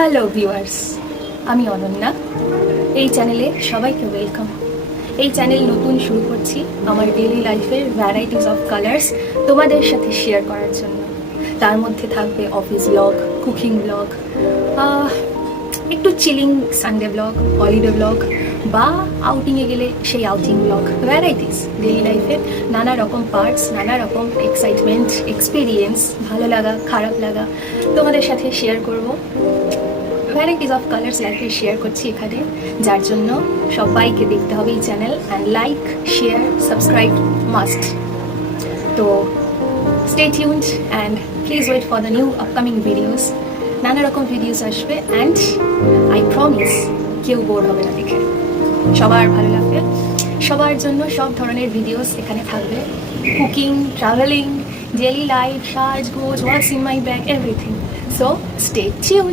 Hello viewers, আমি অনন্যা। এই চ্যানেলে সবাইকে ওয়েলকাম। এই চ্যানেল নতুন শুরু করছি আমার ডেইলি লাইফের ভ্যারাইটিস অফ কালার্স তোমাদের সাথে শেয়ার করার জন্য। তার মধ্যে থাকবে অফিস ব্লগ, কুকিং ব্লগ, একটু chilling Sunday blog, holiday blog বা আউটিংয়ে গেলে সেই আউটিং ব্লগ। ভ্যারাইটিস ডেইলি লাইফের নানা রকম পার্টস, নানা রকম এক্সাইটমেন্ট, এক্সপিরিয়েন্স, ভালো লাগা, খারাপ লাগা তোমাদের সাথে শেয়ার করব। ভ্যারাইটিস অফ কালার্স লাইফে শেয়ার করছি এখানে, যার জন্য সবাইকে দেখতে হবে এই channel and like, share, subscribe must. তো stay tuned and please wait for the new upcoming videos. নানা রকম ভিডিওস আসবে অ্যান্ড আই প্রমিস কেউ বোর হবে না দেখে, সবার ভালো লাগবে। সবার জন্য সব ধরনের ভিডিওস এখানে থাকবে, কুকিং, ট্রাভেলিং, ডেইলি লাইফ, সাজগোজ, হোয়াটস in my bag, everything. So stay tuned.